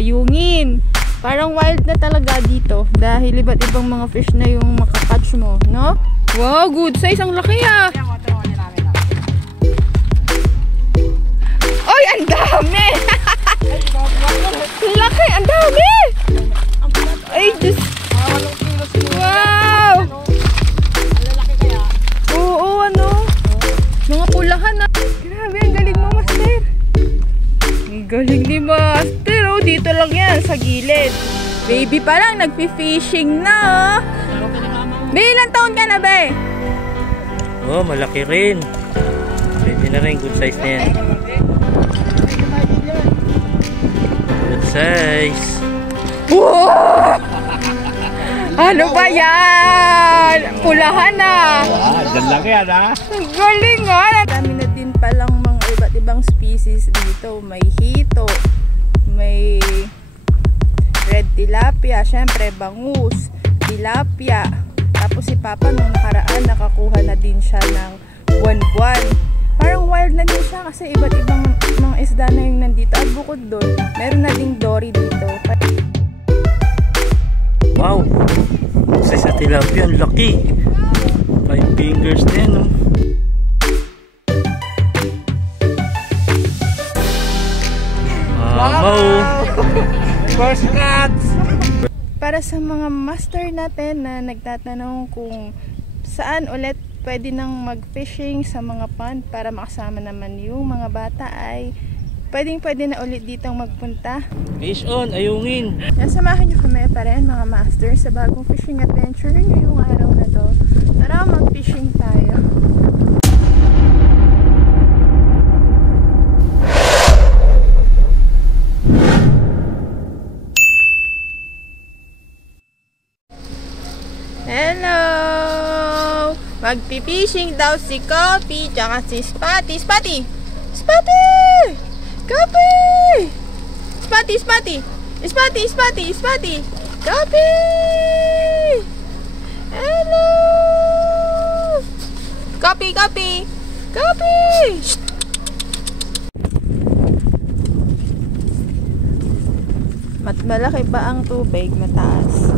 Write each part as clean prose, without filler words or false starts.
ayungin. Parang wild na talaga dito dahil iba't ibang mga fish na yung makakatch mo, no? Wow, good size. Ang laki ah. Oy, ang dami! Laki, ang dami! Ay, just... Wow! Oo, ano? Mga pulahan na. Grabe, ang galing mo, Master. Ang galing ni Master. Oh, dito lang yan, sa gilid. Baby pa lang, nagpi-fishing na, oh. Be, ilang taon ka na, be? Oh, malaki rin. Pwede na rin, good size na yan. Good size. Wow! Ano ba yan? Pulahan na. Diyan lang yan, ha? Ang galing, ha? Dami na din palang mga iba't ibang species dito. May hito, may red tilapia, syempre bangus, tilapia. Tapos si Papa nung nakaraan nakakuha na din siya ng buwan-buwan. Parang wild na din siya kasi iba't ibang mga isda na yung nandito. At bukod doon, meron na ding dory dito. Wow! Sa tilapia, ang laki. 5 fingers na yan, no? Wow! First cuts! Para sa mga master natin na nagtatanong kung saan ulit pwede nang mag-fishing sa mga pond para makasama naman yung mga bata ay pwede na ulit ditong magpunta. Fish on, ayungin! Samahan nyo kami pa rin mga master sa bagong fishing adventure ngayong araw na to. Tara, mag-fishing tayo. Hello! Magpipishing daw si Kopi tsaka si Spotty. Spotty! Spotty! Kopi! Spotty! Spotty! Spotty! Spotty! Spotty! Kopi! Hello! Kopi! Kopi! Kopi! Malaki pa ang tubig, mataas.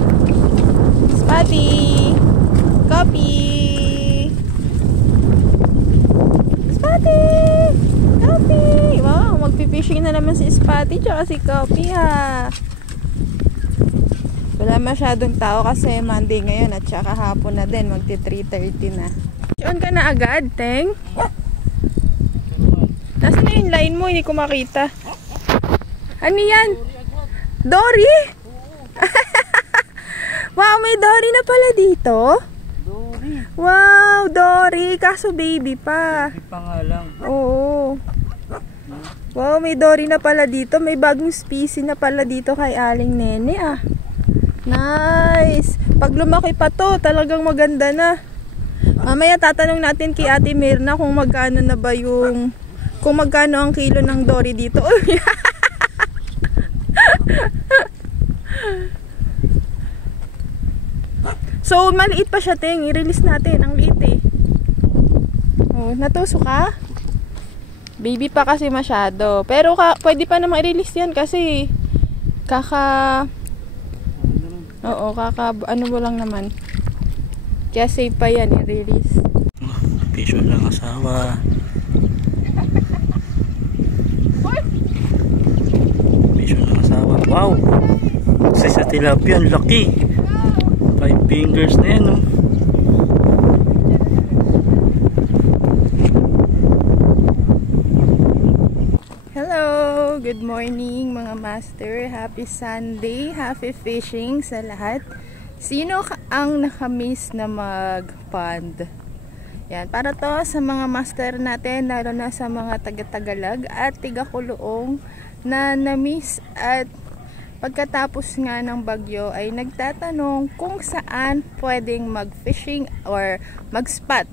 Spotty! Kopi! Spotty! Kopi! Wow, magpipishing na naman si Spotty tsaka si Kopi, ha. Wala masyadong tao kasi Monday ngayon at saka hapon na din, magti 3:30 na. Diyan ka na agad, Teng? Nasaan na yung line mo? Hindi ko makita. Ano yan? Dory? Wow, may dory na pala dito. Dory. Wow, dory. Kaso baby pa. Baby pa nga lang. Oo. Wow, may dory na pala dito. May bagong species na pala dito kay Aling Nene, ah. Nice. Pag lumaki pa to, talagang maganda na. Mamaya tatanong natin kay Ate Mirna kung magkano na ba yung... Kung magkano ang kilo ng dory dito. So, maliit pa siya, Ting. I-release natin. Ang liit, eh. Oh, natuso ka? Baby pa kasi masyado. Pero pwede pa naman i-release yan kasi Oo, ano mo lang naman. Kaya safe pa yan, i-release. Fish on lang asawa. Fish on lang asawa. Wow! Sa tilapia, ang laki. 5 fingers na yan, no? Hello! Good morning mga master. Happy Sunday. Happy fishing sa lahat. Sino ang nakamiss na mag-pond? Yan, para to sa mga master natin, lalo na sa mga taga-Tagalag at tiga-Kuloong na na-miss at pagkatapos nga ng bagyo ay nagtatanong kung saan pwedeng mag-fishing or mag-spot.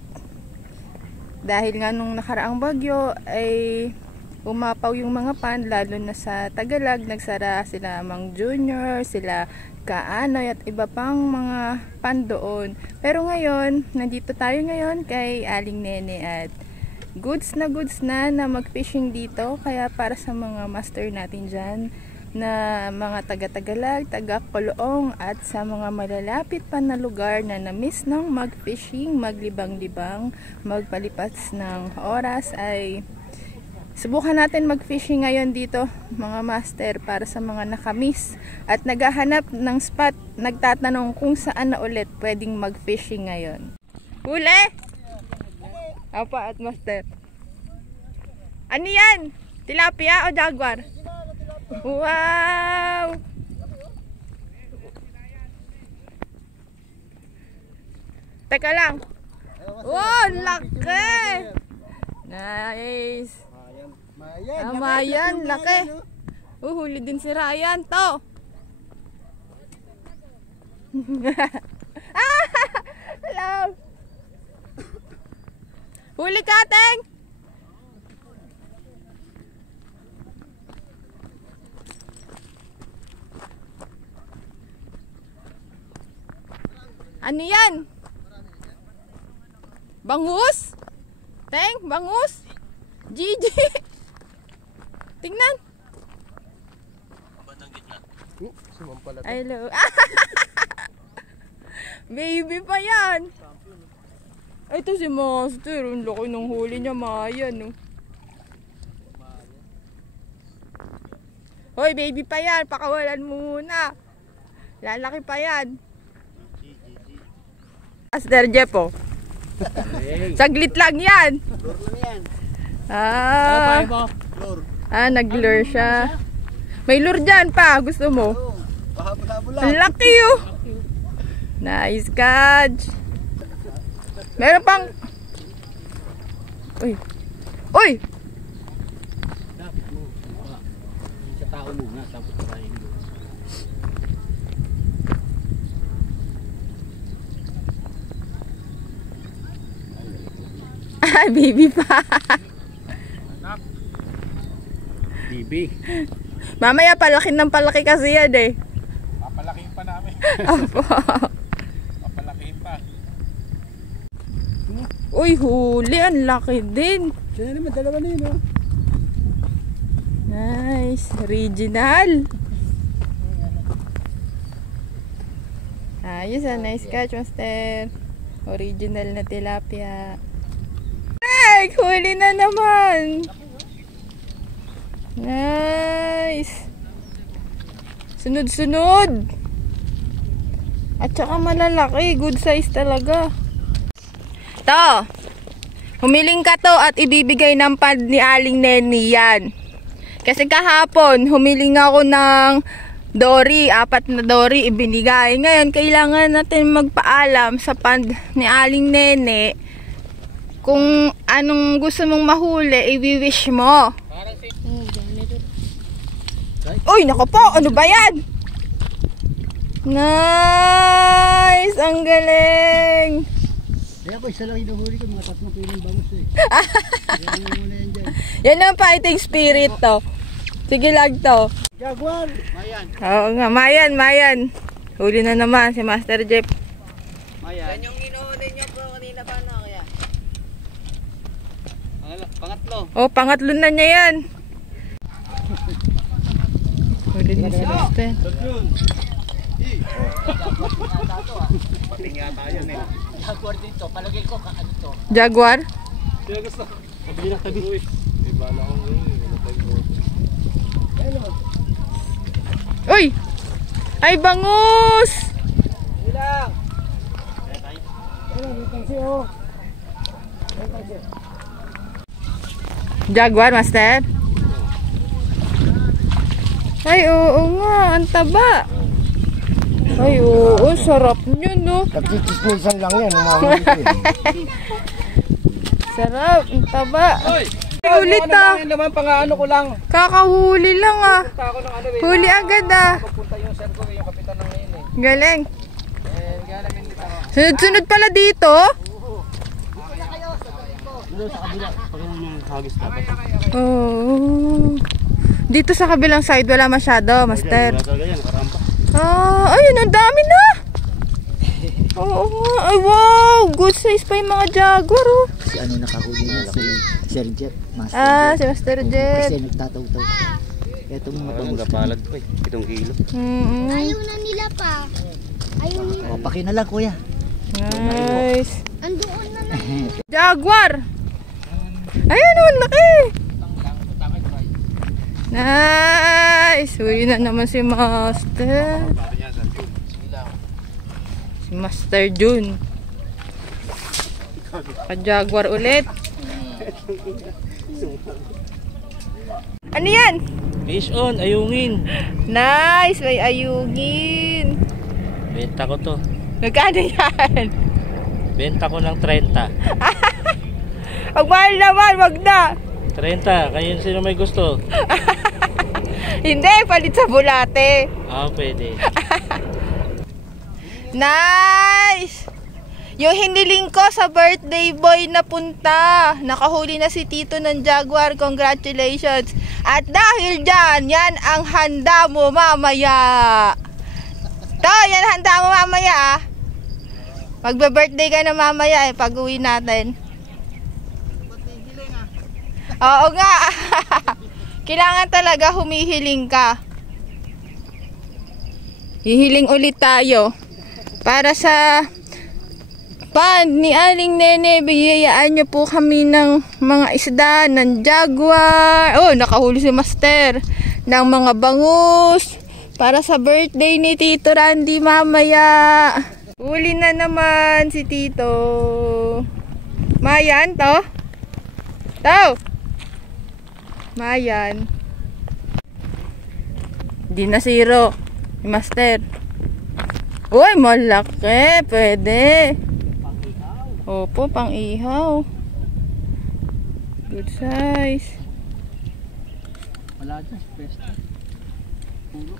Dahil nga nung nakaraang bagyo ay umapaw yung mga pond, lalo na sa Tagalag, nagsara sila Mang Junior, sila Kaanoy at iba pang mga pond doon. Pero ngayon, nandito tayo ngayon kay Aling Nene at goods na mag-fishing dito. Kaya para sa mga master natin dyan, na mga taga-Tagalag, taga-Koloong at sa mga malalapit pa na lugar na na-miss ng mag-fishing, maglibang-libang, magpalipas ng oras ay subukan natin mag-fishing ngayon dito mga master para sa mga nakamiss at naghahanap ng spot, nagtatanong kung saan na ulit pwedeng mag-fishing ngayon. Huli! Apa at master. Ano yan? Tilapia o jaguar? Wow! Teka lang. Wow, laki! Nice! Mayan, laki! Huli din si Ryan to! Hello! Huli ka, Teng! Ano yan? Bangus? Teng, bangus? Gigi! Tingnan! Hello! Baby pa yan! Ay, ito si Master. Ang laki ng huli niya, Mayan. No? Hoy, baby pa yan. Pakawalan mo muna. Lalaki pa yan. Master Jeff, oh. Saglit lang yan. Nag-lure siya. May lure dyan pa. Gusto mo? Ang laki, oh. Nice catch. Meron pang... Uy! Uy! Dapat mo. Sa tao muna. Tapos tarayin mo. Baby pa. Baby. Mamaya palakin ng palaki kasi yan eh. Papalakihin pa namin. Opo. Papalakihin pa. Uy, huli. Ang laki din. Siya naman, dalawa na yun, oh. Nice. Original. Ayos, nice catch, Master. Original na tilapia. Ay, huli na naman. Nice. Sunod-sunod. At saka malalaki. Good size talaga. To. Humiling ka to at ibibigay ng pad ni Aling Neni yan. Kasi kahapon, humiling ako ng dory. 4 na dory ibinigay. Ngayon, kailangan natin magpaalam sa pad ni Aling Nene. Kung anong gusto mong mahuli, i-wish mo. Uy, naku po! Ano ba yan? Nice! Ang galing! Kaya ko, isa lang hinuhuli ko, mga 3 kilong bangus eh. Yan ang fighting spirit to. Sige lang to. Jaguar! Mayan. Oo nga, Mayan. Huli na naman si Master Jeff. Mayan. Yan yung hinuhuli nyo bro, kanina pa na kaya? Pangatlo. Oh, pangatlo na niya yan. Huli na si Master. Tingnan tayo nila. Jaguar dito, palagay ko ano to. Jaguar? Kaya gusto. Tabi na tabi. May bala akong Uy! Ay, bangus! Ilang! Jaguar, Master? Ay, oo nga. Ang taba. Ay, oo. Sarap nyo, no? Nagtitismisan lang yan. Sarap. Ang taba. Ulit ah. Naman pang-ano ko lang. Kakahuli lang ah. Huli agad ah. Pupunta yung sir ko, yung kapitan ng ngayon eh. Galing. Galamin dito ako. Sunod-sunod pala dito. Doon sa kabila. Pag yung hagis dapat. Oh. Dito sa kabilang side wala masyado, Master. Wala talaga yan. Karampa. Ah, ayun, ang dami na. Oo nga. Ay, wow. Good size pa yung mga jaguar oh. Si ano nakahuli na si Sir Jeff, Master Ah, Jeff. si Master Jeff. Kasi nagtataw-taw. Ito mga Parang bangus. napalag pa eh. 7 kilo. Ayaw na nila pa. Ayaw nila. O, paki na lang kuya. Nice. Andoon na lang. Jaguar! Ayun, ang laki! Nice! Huli na naman si Master. Si Master Jun. Pa-Jaguar ulit. Ano yan? Fish on, ayungin. Nice! May ayungin. Benta ko to. Magkano yan? Benta ko ng 30. Ang mahal naman, wag na. 30, kayo sino may gusto? Hindi, palit sa bulate. Pwede. Nice! Yung hiniling ko sa birthday boy na punta. Nakahuli na si Tito ng Jaguar. Congratulations. At dahil dyan, yan ang handa mo mamaya. To, yan handa mo mamaya. Magbe-birthday ka na mamaya pag uwi natin. Oo nga. Kailangan talaga humihiling ka. Hihiling ulit tayo. Para sa pan ni Aling Nene, biyayaan niyo po kami ng mga isda, ng Jaguar. Oh, nakahuli si Master. Ng mga bangus. Para sa birthday ni Tito Randy mamaya. Huli na naman si Tito. Mayan to? To? Mayan. Di na zero. Master. Uy, malaki. Pwede. Opo, pang ihaw. Good size. Wala dyan, pesta. Pulo.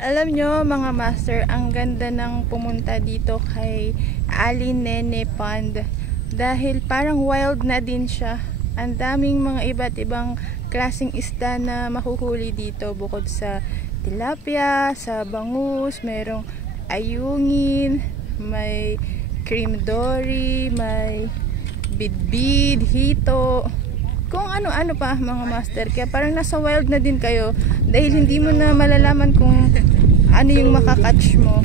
Alam nyo mga master, ang ganda ng pumunta dito kay Aling Nene Pond. Dahil parang wild na din siya. Ang daming mga iba't ibang klaseng isda na mahuhuli dito bukod sa tilapia, sa bangus, merong ayungin, may cream dory, may bidbid, hito, kung ano-ano pa mga master. Kaya parang nasa wild na din kayo dahil hindi mo na malalaman kung ano yung makakatch mo.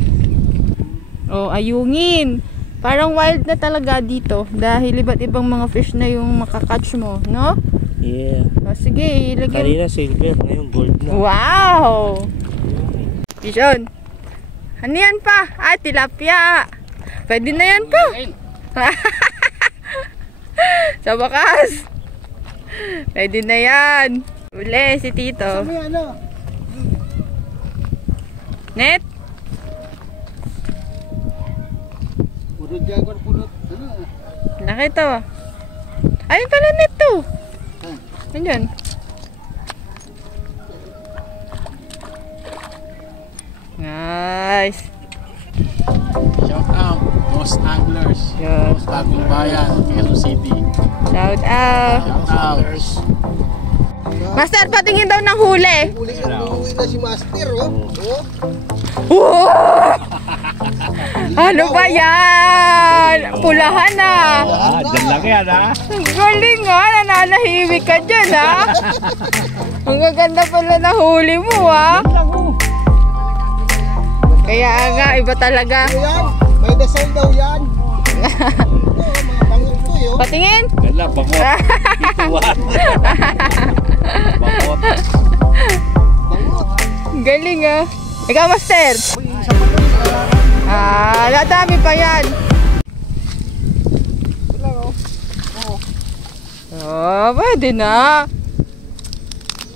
Oh, ayungin. Parang wild na talaga dito dahil iba't ibang mga fish na yung makakatch mo, no? Yeah. O, sige, ilagay. Kanina silver, ngayon gold na. Wow! Fish on. Ano yan pa? Tilapia. Pwede na yan pa. Sa bakas. Pwede na yan. Uli si Tito. Net? Puro Jaguar, puro. Laki to. Ayun pala net to. Andyan. Nice. Shout out, Boss Anglers. Yes. Bagong Bayan, Quezon City. Shout out. Shout out. Master, patingin daw ng huli. Umuwi na si Master, oh. Wow! Ano ba yan? Pulahan na. Dyan lang yan Ang galing nga. Nananahimik ka dyan ha. Ang gaganda pala na huli mo ha. Kaya nga, iba talaga. Yan, may dasal daw yan. Mga bangon to yun. Patingin. Gala, bangot. Ituwan. Bangot. Bangot. Galing ah. Ikaw, Master. Nadami pa yan. Oh, pwede na.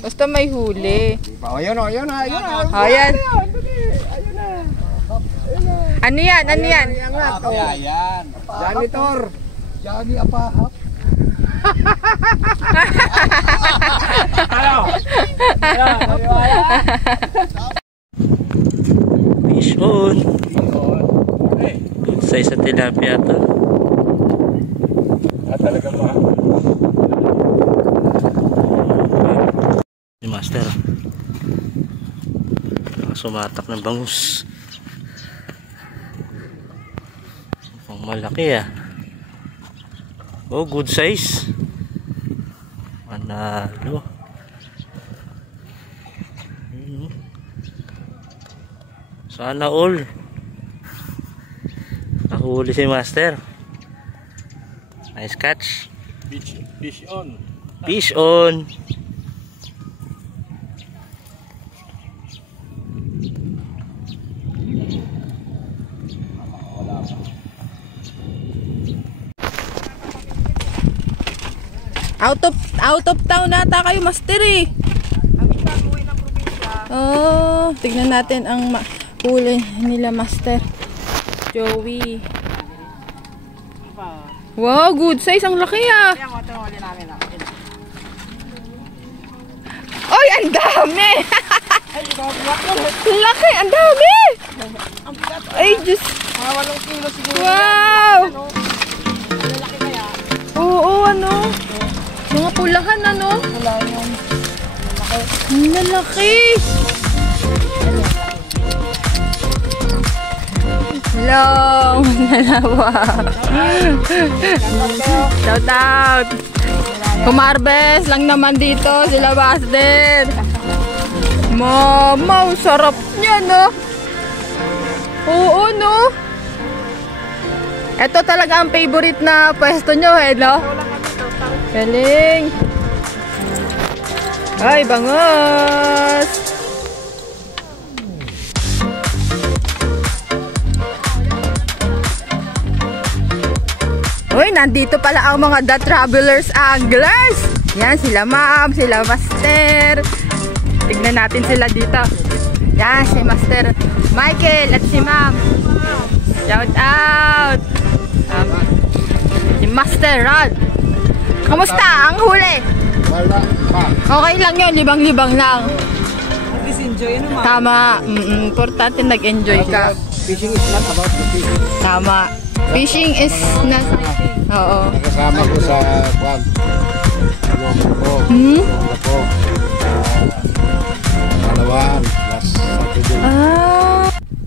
Basta may huli. Ayun na, ayun na, ayun na. Ayan. Ano yan? Ano yan? Ayan. Janitor. Jani apahap. Fish on. Good size sa tilapia to. Talaga ba? Si Master. Sumatak ng bangus. Pang malaki ah. Oh, good size. Panalo. Sana all. Nahuli si Master. Nice catch. Fish on. Fish on. Out of town nata kayo, Master eh. Oh, tignan natin ang huli nila, Master Joey. Wow, good size, ang laki ah. Oy, ang dami. Laki, ang dami. Ay, Diyos. 8 kilo siguro. Wow. Oo, ano? Mga pulahan, ano? Wala yung Ang lalaki. Hello, dalawa. Shout out. Kumarbes lang naman dito sila Master. Mama, sarap niya, no? Oo, no? Ito talaga ang favorite na pwesto nyo, eh, no? Galing. Ay, bangos. Uy, nandito pala ang mga The Travelers Anglers. Yan, sila Ma'am, sila Master. Tignan natin sila dito. Yan, si Master Michael at si Ma'am. Shout out. Si Master Rod. Kamusta ang huli? wala pa. Okay lang yun, libang-libang lang. Enjoy naman. Tama, importante nag-enjoy ka. Fishing is not about the fish. Tama. Fishing is not... Oo. Nakasama ko sa kwan. Ilonggo. Hmm? Ilonggo. Palawan. Last Saturday.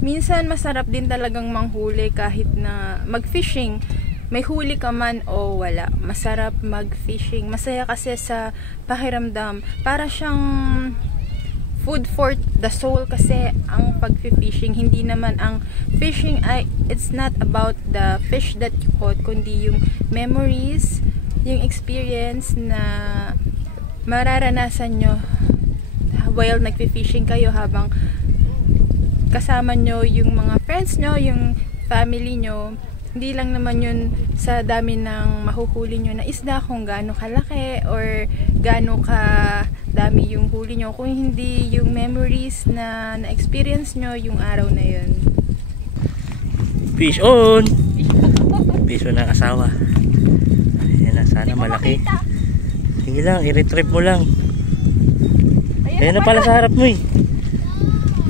Minsan masarap din talagang manghuli kahit na mag-fishing. May huli ka man o wala. Masarap mag-fishing. Masaya kasi sa pakiramdam. Para siyang food for the soul kasi ang pag-fishing. Hindi naman ang fishing ay, it's not about the fish that you caught, kundi yung memories, yung experience na mararanasan nyo while nag-fishing kayo habang kasama nyo yung mga friends nyo, yung family nyo. Hindi lang naman yun sa dami ng mahuhuli nyo na isda kung gaano kalaki or gaano ka dami yung huli nyo, kung hindi yung memories na na-experience nyo yung araw na yun. Fish on! Fish on ang asawa. Ayan na, sana malaki. Sige lang, i-retrieve mo lang. Ayan na pala sa harap mo eh.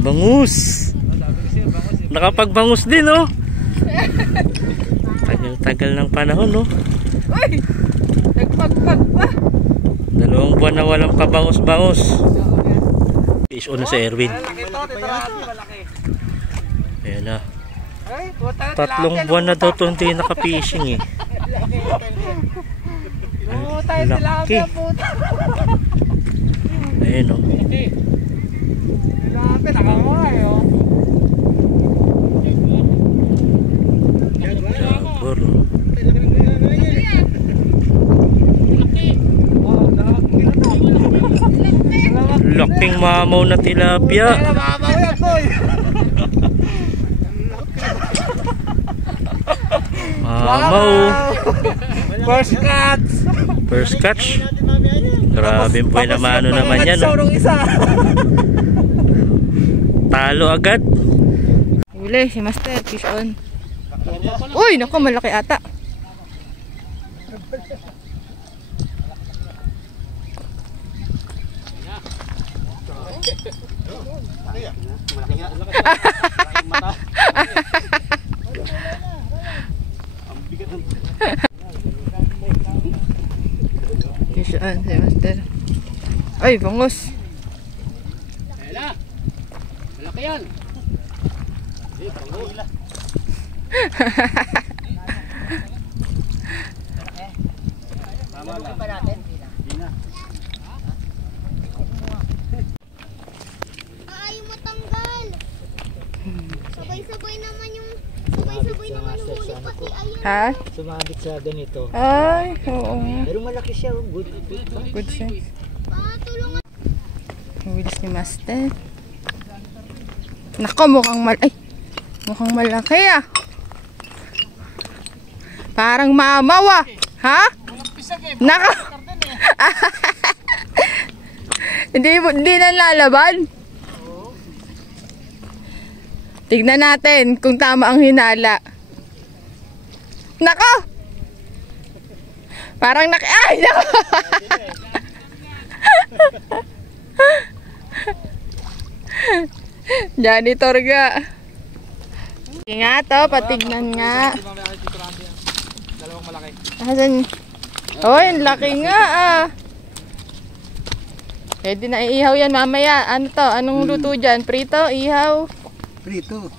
Bangus! Nakapagbangus din oh! Tagal ng panahon no? Uy! Nagpagpag pa! 2 buwan na walang kabangus-bangus. Fish on na si Erwin. Ayan na. 3 buwan na daw ito hindi naka-fishing eh. Laki. Ayan o. Jabor. Laking mamaw na tilapia. Mamaw. First catch. First catch. Grabe po naman ano naman yan. Talo agad. Huli si Master, fish on. Uy, naku, malaki ata. Fish on si Master. Ay, bangus. Malaki yan. Ha? Sumabit sa ganito. Ay, oo nga. Pero malaki siya, oh. Good. Good sense. Pa, tulungan. Wilis ni Master. Nako, mukhang malaki ah. Parang mamaw ah. Ha? Nako. Hindi na lalaban. Tignan natin kung tama ang hinala. Nako. Parang ay, nako. Janitor ga. Nga to, patignan nga. Dalawang malaki. Asan? Oh, yung laki nga ah. Pwede na iihaw yan mamaya. Ano to? Anong luto dyan? Prito? Ihaw? Prito.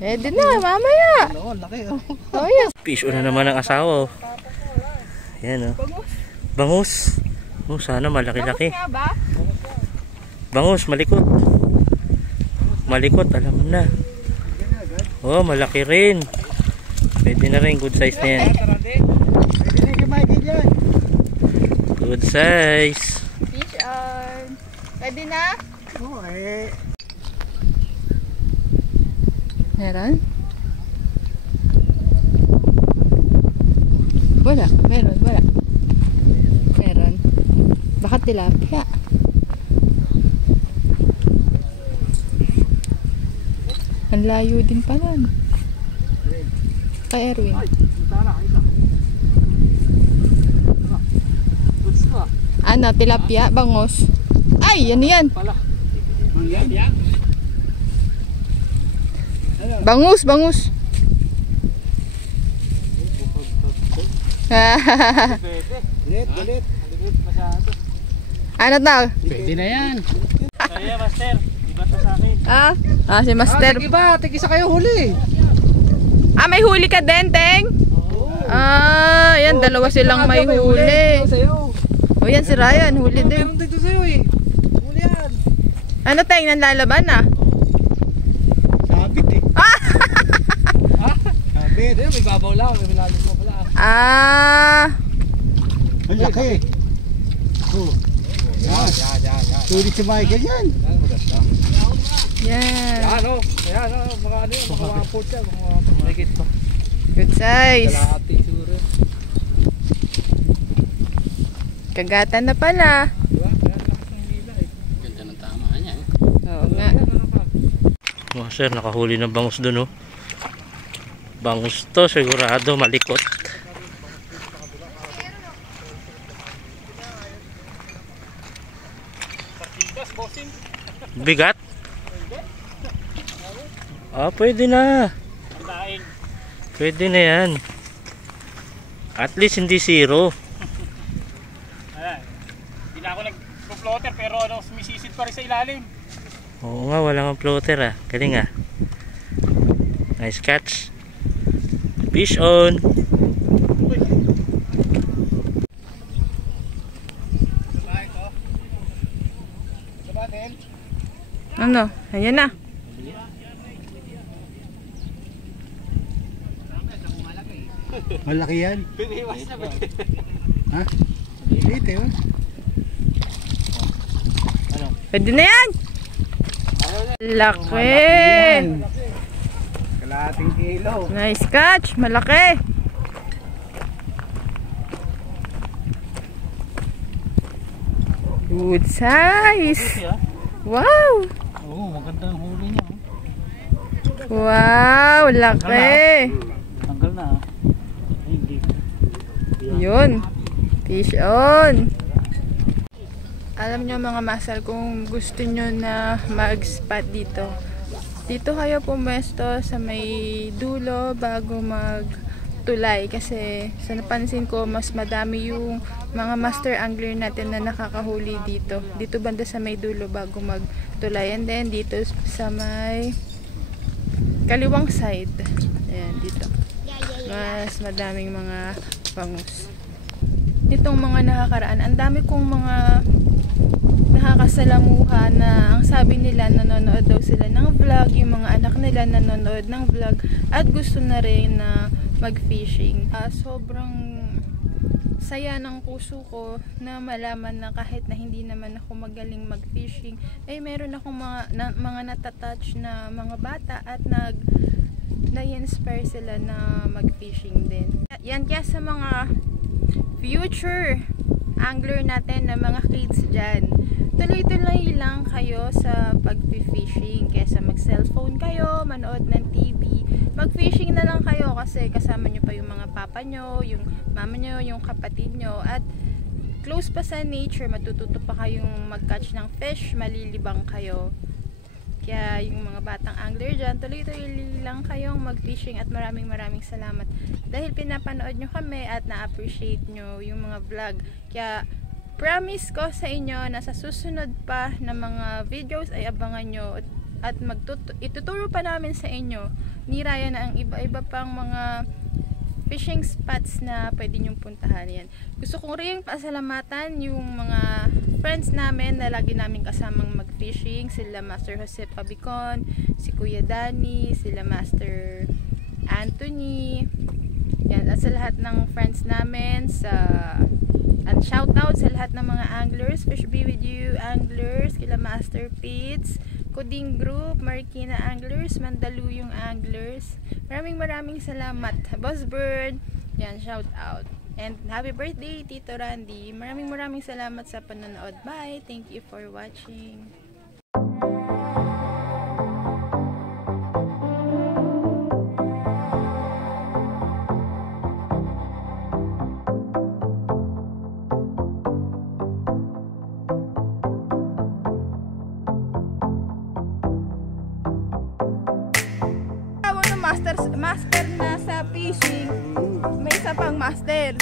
Pwede na, mamaya. Oo, laki oh. Oh, yes. Fish on na naman ang asawa. Yan oh. Bangus. Oh, sana malaki-laki. Nga ba? Bangus, malikot. Malikot, alam mo na. Oh, malaki rin. Pwede na rin, good size na yan. Good size. Fish on. Pwede na? Oo, eh. Meron? Wala. Meron. Baka tilapia. Ang layo din pala. Kay Erwin. Ano, tilapia, bangus. Ay, yan. Bangus. Galit. Ano to? Pwede na yan. Kaya master, iba to sa akin. Si Master. Tig-isa kayo huli. May huli ka din, Teng? Yan, dalawa silang may huli. O yan, si Ryan, huli din. Meron dito sa'yo eh. Huli yan. Ano, Teng, nanlalaban na? Sabit eh. Sabit. May babaw lang, may milalim mo pala. Ang laki. Oh. Yan. Sulit si Michael yan. Yan. Yan o. Mga ano yun, mga wapot yan. Mahigit pa. Good size. Kalahati siguro. Kagatan na pala. Diba? Kaya lakas ng hila eh. Ganda ng tama niya. Oo nga. Oh, sir, nakahuli ng bangus dun oh. Bangus to, sigurado malikot. Bigat? Pwede na. Pwede na yan. At least hindi zero. Hindi na ako nag-floater pero sumisisid pa rin sa ilalim. Oo nga, wala kang floater ah. Galing ah. Nice catch. Fish on. Ano? Ayan na. Malaki yan. Biniwas na ba? Ha? Dito eh. Pwede na yan. Laki. Kalahating kilo. Nice catch. Malaki. Good size. Wow. Oo, maganda ang huli niya. Wow. Laki. Tanggal na. Yun. Fish on. Alam nyo mga masal, kung gusto nyo na mag-spot dito, dito kayo pumesto sa may dulo bago magtulay. Kasi sa napansin ko, mas madami yung mga master angler natin na nakakahuli dito. Dito banda sa may dulo bago magtulay. And then dito sa may kaliwang side. Ayan, dito. Mas madaming mga bangus. Nitong mga nakakaraan, ang dami kong mga nakakasalamuha na ang sabi nila nanonood daw sila ng vlog, yung mga anak nila nanonood ng vlog at gusto na rin na mag-fishing. Sobrang saya ng puso ko na malaman na kahit na hindi naman ako magaling mag-fishing, meron akong mga natatouch na mga bata at na-inspire sila na mag-fishing din. Yan kaya sa mga future angler natin na mga kids dyan, tuloy-tuloy lang kayo sa pag-fishing kaysa mag-cellphone kayo, manood ng TV. Mag-fishing na lang kayo kasi kasama nyo pa yung mga papa nyo, yung mama nyo, yung kapatid nyo, at close pa sa nature, matututo pa kayong mag-catch ng fish, malilibang kayo. Kaya yung mga batang angler dyan, tuloy-tuloy lang kayong mag-fishing at maraming salamat dahil pinapanood nyo kami at na-appreciate nyo yung mga vlog. Kaya promise ko sa inyo na sa susunod pa na mga videos ay abangan nyo at ituturo pa namin sa inyo ni Ryan na ang iba-iba pang mga fishing spots na pwede nyong puntahan. Yan. Gusto kong rin pasalamatan yung mga friends namin na lagi namin kasamang mag-fishing. Sila Master Jose Pabicon, si Kuya Danny, sila Master Anthony. Yan. At sa lahat ng friends namin at shoutout sa lahat ng mga anglers, Fish Be With You anglers, kila Master Pits, Kuding Group, Marikina Anglers, Mandaluyong Anglers. Maraming salamat. Boss Bird, yan, shout out. And happy birthday, Tito Randy. Maraming salamat sa panonood. Bye. Thank you for watching. Master na sa fishing, may isa pang master.